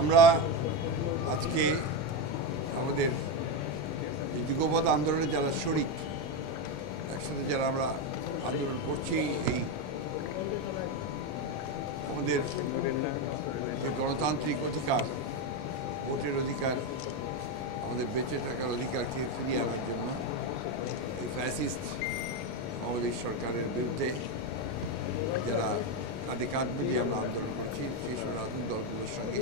আমরা আজকে আমাদের এই যুগপৎ আন্দোলনে যারা শরিক, একসাথে যারা আমরা আন্দোলন করছি, এই আমাদের যে গণতান্ত্রিক অধিকার, ভোটের অধিকার, আমাদের বেঁচে থাকার অধিকারকে ফিরিয়ে আনার জন্য এই ফ্যাসিস্ট আমাদের সরকারের বিরুদ্ধে যারা কাঁধে কাঁধ মিলিয়ে আমরা আন্দোলন করছি, সেই সব রাজনৈতিক দলগুলোর সঙ্গে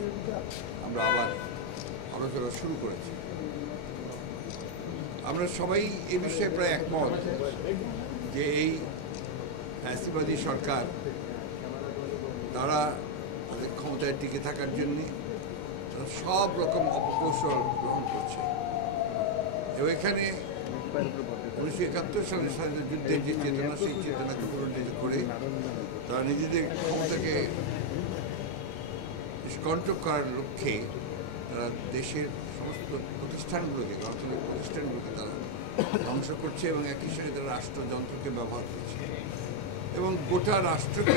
আমরা আবার আলোচনা শুরু করেছি। আমরা সবাই এই বিষয়ে প্রায় একমত যে এই ফ্যাসিবাদী সরকার তারা তাদের ক্ষমতায় টিকে থাকার জন্যে সব রকম অপকৌশল গ্রহণ করছে। এবং এখানে 1971 সালের স্বাধীনতা যুদ্ধের যে চেতনা, সেই চেতনাকে পরিণত করে তারা নিজেদের ক্ষমতাকে নিষ্কণ্টক করার লক্ষ্যে তারা দেশের সমস্ত প্রতিষ্ঠানগুলোকে, গণতান্ত্রিক প্রতিষ্ঠানগুলোকে তারা ধ্বংস করছে এবং একই সঙ্গে তারা রাষ্ট্রযন্ত্রকে ব্যবহার করছে এবং গোটা রাষ্ট্রকে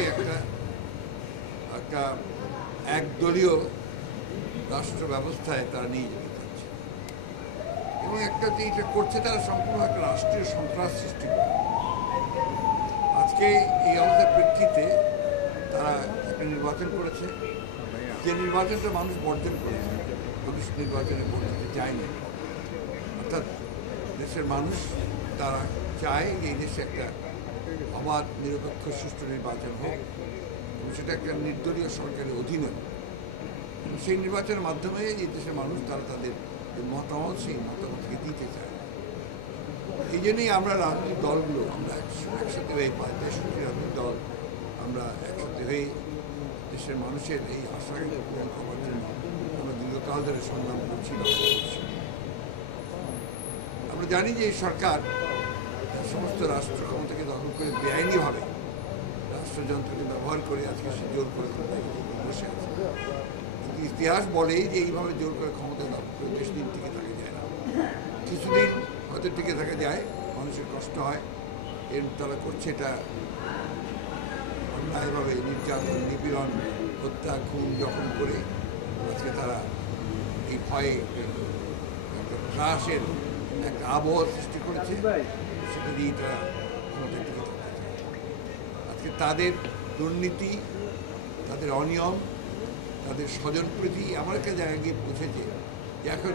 একটা একদলীয় রাষ্ট্র ব্যবস্থায় তারা নিয়ে যেতে চাচ্ছে এবং একটা যে এটা করছে তারা সম্পূর্ণ একটা রাষ্ট্রীয় সন্ত্রাস সৃষ্টি করে। আজকে এই অবস্থার প্রেক্ষিতে তারা একটা নির্বাচন করেছে, যে নির্বাচনটা মানুষ বর্জন করেছে, মানুষ নির্বাচনে ভোট দিতে চায়নি। অর্থাৎ দেশের মানুষ তারা চায় এই দেশে একটা অবাধ, নিরপেক্ষ, সুষ্ঠু নির্বাচন হোক এবং সেটা একটা নির্দলীয় সরকারের অধীনে। সেই নির্বাচনের মাধ্যমে এই দেশের মানুষ তারা তাদের যে মতামত, সেই মতামতকে দিতে চায়। এই জন্যই আমরা রাজনৈতিক দলগুলো আমরা একসাথে হয়ে 65টি রাজনৈতিক দল আমরা একসাথে হয়ে দেশের মানুষের এই আশাকে পূরণ করার জন্য আমরা দীর্ঘকাল ধরে সংগ্রাম করছি। আমরা জানি যে এই সরকার সমস্ত রাষ্ট্র ক্ষমতাকে দখল করে বেআইনিভাবে রাষ্ট্রযন্ত্রকে ব্যবহার করে আজকে সে জোর করে বসে আছে। ইতিহাস বলে যে এইভাবে জোর করে ক্ষমতা দখল করে বেশি দিন টিকে থাকা যায় না। কিছুদিন হয়তো টিকে থাকা যায়, মানুষের কষ্ট হয়, এর তারা করছে এটা অন্যায়ভাবে নির্যাতন, নিপীড়ন, হত্যা, খুন, জখম করে আজকে তারা এই ভয়ে একটা ত্রাসের একটা আবহাওয়া সৃষ্টি করেছে, সেটা দিয়ে তারা ক্ষমতায় টিকে থাকতে চায়। আজকে তাদের দুর্নীতি, তাদের অনিয়ম, তাদের স্বজনপ্রীতি এমন একটা জায়গায় গিয়ে পৌঁছেছে যে এখন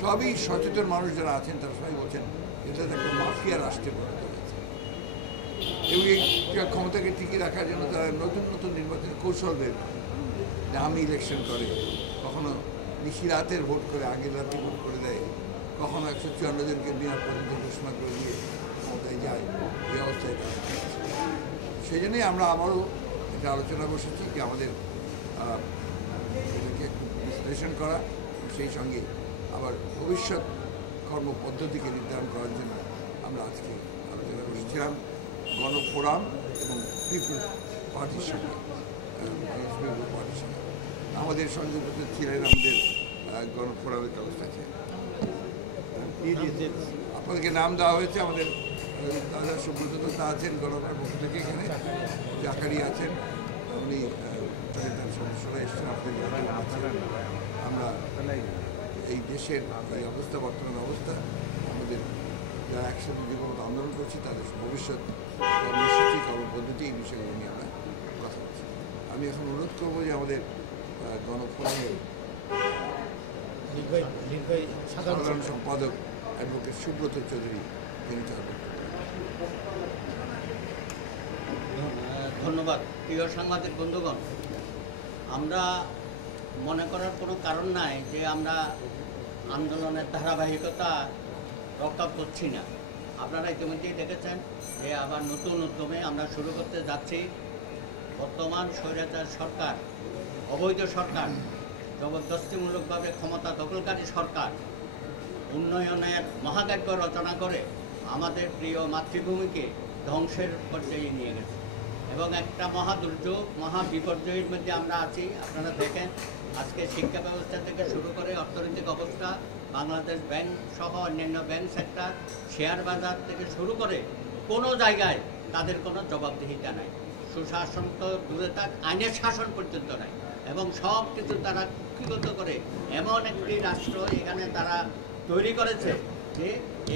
সবই সচেতন মানুষ যারা আছেন তারা সবাই বলছেন এটা একটা মাফিয়া রাষ্ট্রে পরিণত হয়েছে এবং এই ক্ষমতাকে টিকিয়ে রাখার জন্য তারা নতুন নতুন নির্বাচনের কৌশল বের করে। দামি ইলেকশন করে, কখনো নিশিরাতের ভোট করে, আগের রাতে ভোট করে দেয়, কখনো 154 জনকে বিনা পদ্ধতি ঘোষণা করে দিয়ে ক্ষমতায় যায়। এই অবস্থায় তারা সেই জন্যই আমরা আবারও একটা আলোচনা বসেছি যে আমাদের এটাকে বিশ্লেষণ করা, সেই সঙ্গে আবার ভবিষ্যৎ কর্মপদ্ধতিকে নির্ধারণ করার জন্য আমরা আজকে আলোচনা বসেছিলাম গণফোরাম এবং পিপুলস পার্টির সঙ্গে। আমাদের সঙ্গে উপস্থিত ছিলেন আমাদের গণফোরামের ব্যবস্থা আছে, আপনাদেরকে নাম দেওয়া হয়েছে। আমাদের দাদা সুব্রত দত্ত আছেন গণফোরামের পক্ষ থেকে, এখানে জাকারি আছেন, উনি তার সদস্যরা এসছেন, আপনাদের আমরা এই দেশের এই অবস্থা, বর্তমান অবস্থা, আমাদের যারা একসাথে যুগপৎ আন্দোলন করছি তাদের ভবিষ্যৎ কর্মসূচি, কর্মপদ্ধতি, এই বিষয়গুলো নিয়ে আমরা কথা বলছি। আমি এখন অনুরোধ করবো যে আমাদের গণফোরামের সাধারণ সম্পাদক অ্যাডভোকেট সুব্রত চৌধুরী তিনি তার ধন্যবাদ। প্রিয় সাংবাদিক বন্ধুগণ, আমরা মনে করার কোনো কারণ নাই যে আমরা আন্দোলনের ধারাবাহিকতা রক্ষা করছি না। আপনারা ইতিমধ্যেই দেখেছেন যে আবার নতুন উদ্যমে আমরা শুরু করতে যাচ্ছি। বর্তমান স্বৈরাচার সরকার, অবৈধ সরকার, জবরদস্তিমূলকভাবে ক্ষমতা দখলকারী সরকার উন্নয়নের মহাকাব্য রচনা করে আমাদের প্রিয় মাতৃভূমিকে ধ্বংসের পর্যায়ে নিয়ে গেছে এবং একটা মহাদুর্যোগ, মহাবিপর্যয়ের মধ্যে আমরা আছি। আপনারা দেখেন আজকে শিক্ষা ব্যবস্থা থেকে শুরু করে অর্থনৈতিক অবস্থা, বাংলাদেশ ব্যাংক সহ অন্যান্য ব্যাংক সেক্টর, শেয়ার বাজার থেকে শুরু করে কোনো জায়গায় তাদের কোনো জবাবদিহিতা নাই। সুশাসন তো দূরে থাক, আইনের শাসন পর্যন্ত নাই। এবং সব কিছু তারা কুক্ষিগত করে এমন একটি রাষ্ট্র এখানে তারা তৈরি করেছে যে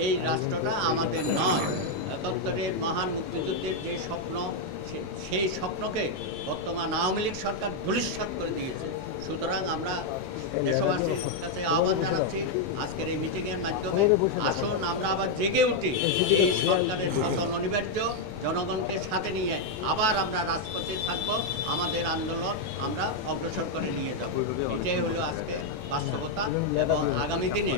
এই রাষ্ট্রটা আমাদের নয়। ৭১-এর মহান মুক্তিযুদ্ধের যে স্বপ্ন, সেই স্বপ্নকে বর্তমান আওয়ামী লীগ সরকার ধূলিসাৎ করে দিয়েছে। সুতরাং আমরা দেশবাসীর কাছে আহ্বান জানাচ্ছি আজকের এই মিটিংয়ের মাধ্যমে, আসুন আমরা আবার জেগে উঠি। এই সরকারের পতন অনিবার্য, জনগণকে সাথে নিয়ে আবার আমরা রাজপথে থাকব, আমাদের আন্দোলন আমরা অগ্রসর করে নিয়ে যাব। এটাই হলো আজকে বাস্তবতা এবং আগামী দিনে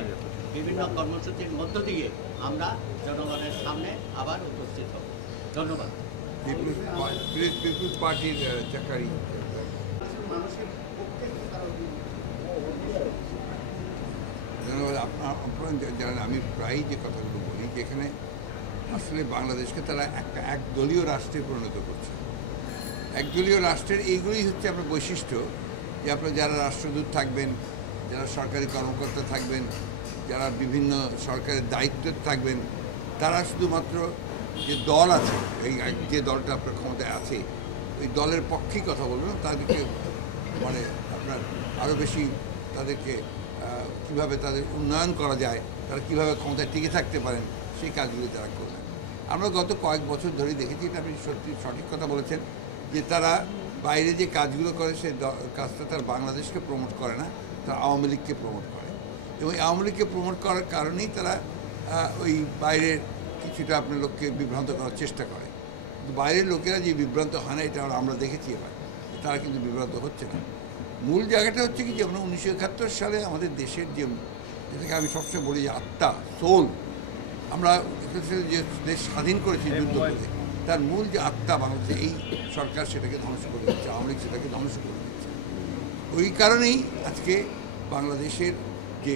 বিভিন্ন কর্মসূচির মধ্য দিয়ে আমরা জনগণের সামনে আবার উপস্থিত হব। ধন্যবাদ। পিপলস পার্টির চাকারি ধন্যবাদ। আপনারা জানেন আমি প্রায়ই যে কথাগুলো বলি যে এখানে আসলে বাংলাদেশকে তারা একটা একদলীয় রাষ্ট্রে পরিণত করছে। একদলীয় রাষ্ট্রের এইগুলোই হচ্ছে আপনার বৈশিষ্ট্য, যে আপনার যারা রাষ্ট্রদূত থাকবেন, যারা সরকারি কর্মকর্তা থাকবেন, যারা বিভিন্ন সরকারের দায়িত্বে থাকবেন, তারা শুধুমাত্র যে দল আছে, এই যে দলটা আপনার ক্ষমতায় আছে ওই দলের পক্ষেই কথা বলবেন, তাদেরকে মানে আপনার আরও বেশি তাদেরকে কীভাবে তাদের উন্নয়ন করা যায়, তারা কীভাবে ক্ষমতায় টিকে থাকতে পারেন সেই কাজগুলি তারা করবেন। আমরা গত কয়েক বছর ধরেই দেখেছি, এটা আপনি সত্যি সঠিক কথা বলেছেন, যে তারা বাইরে যে কাজগুলো করে সেই কাজটা তারা বাংলাদেশকে প্রমোট করে না, তারা আওয়ামী লীগকে প্রমোট করে। এবং আওয়ামী লীগকে প্রমোট করার কারণেই তারা ওই বাইরের কিছুটা আপনার লোককে বিভ্রান্ত করার চেষ্টা করে। কিন্তু বাইরের লোকেরা যে বিভ্রান্ত হয় না, এটা আমরা দেখেছি এবার, তারা কিন্তু বিভ্রান্ত হচ্ছে না। মূল জায়গাটা হচ্ছে কি, যেমন 1971 সালে আমাদের দেশের যেটাকে আমি সবসময় বলি যে আত্মা, সোল, আমরা যে দেশ স্বাধীন করেছি যুদ্ধ করে, তার মূল যে আত্মা বাংলাদেশে, এই সরকার সেটাকে ধ্বংস করে দিচ্ছে, আওয়ামী লীগ সেটাকে ধ্বংস করে দিচ্ছে। ওই কারণেই আজকে বাংলাদেশের যে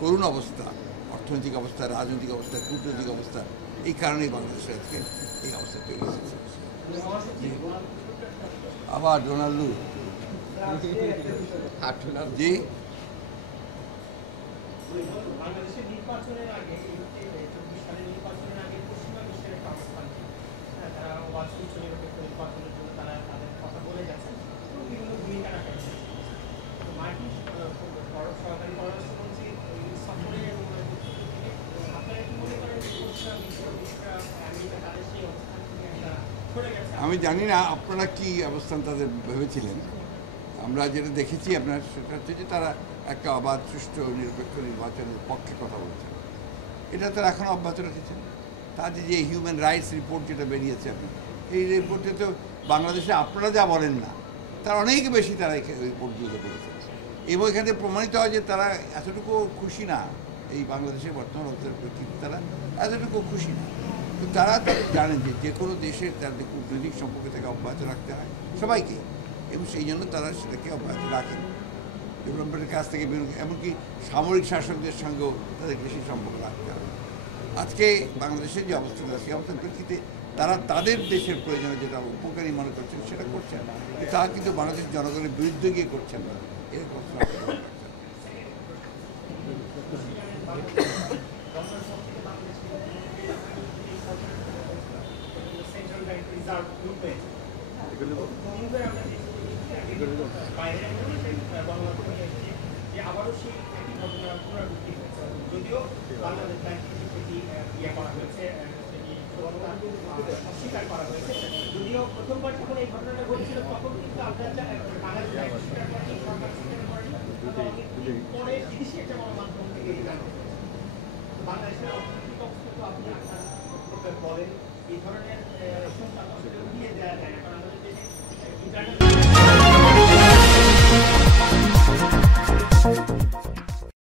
করুণ অবস্থা, অর্থনৈতিক অবস্থা, রাজনৈতিক অবস্থা, কূটনৈতিক অবস্থা, এই কারণেই বাংলাদেশে আজকে এই অবস্থা তৈরি হচ্ছে। আবার ডোনাল্ডু জি বাংলাদেশের নির্বাচনের আগে, ২৪ সালের নির্বাচনের আগে পশ্চিমবঙ্গের একটা অবস্থান, তারা সুষ্ঠু নিরপেক্ষ নির্বাচনের জন্য তারা তাদের কথা বলে গেছেন এবং বিভিন্ন ভূমিকা রাখেন। মার্কিন সরকারি পররাষ্ট্রমন্ত্রী সফরে আপনারা কি মনে করেন আমেরিকা তাদের সেই অবস্থান থেকে একটা সরে গেছে? আমি জানি না আপনারা কি অবস্থান তাদের ভেবেছিলেন। আমরা যেটা দেখেছি আপনার, সেটা হচ্ছে যে তারা একটা অবাধ, সুষ্ঠু, নিরপেক্ষ নির্বাচনের পক্ষে কথা বলছেন। এটা তারা এখন অব্যাহত রেখেছেন। তাদের যে হিউম্যান রাইটস রিপোর্ট যেটা বেরিয়েছে, আপনি এই রিপোর্টে তো বাংলাদেশে আপনারা যা বলেন না, তার অনেক বেশি তারা রিপোর্টগুলো করেছেন। এবং এখানে প্রমাণিত হয় যে তারা এতটুকু খুশি না, এই বাংলাদেশের বর্তমান অবস্থার প্রেক্ষিতে তারা এতটুকু খুশি না। তো তারা জানেন যে কোনো দেশের তাদের কূটনৈতিক সম্পর্ক থেকে অব্যাহত রাখতে হয় সবাইকে, এবং সেই জন্য তারা সেটাকে অব্যাহত রাখেন। ডেভেলপমেন্টের কাছ থেকে এমনকি সামরিক শাসকদের সঙ্গেও তাদের বেশি সম্পর্ক রাখতে হবে। আজকে বাংলাদেশের যে অবস্থা, সেই অবস্থার প্রেক্ষিতে তারা তাদের দেশের প্রয়োজনে যেটা উপকারী মনে করছেন সেটা করছেন, তারা কিন্তু বাংলাদেশের জনগণের বিরুদ্ধে গিয়ে করছেন না, এরকম আবারও সেই একই ঘটনা পুনরাবৃত্তি হয়েছে, যদিও বাংলাদেশ ব্যাংকের সেটি করা হয়েছে, সেটি অস্বীকার করা হয়েছে। যদিও প্রথমবার যখন এই ঘটনাটা ঘটেছিল তখন কিন্তু আপনার বাংলাদেশ ব্যাংক স্বীকার করেনি, সরকার স্বীকার করেনি, অনেকদিন পরে বিদেশি একটা গণমাধ্যম থেকে এই জানা গেছে। বাংলাদেশের অর্থনৈতিক অবস্থা তো আপনি আপনার বলেন, এই ধরনের সংখ্যা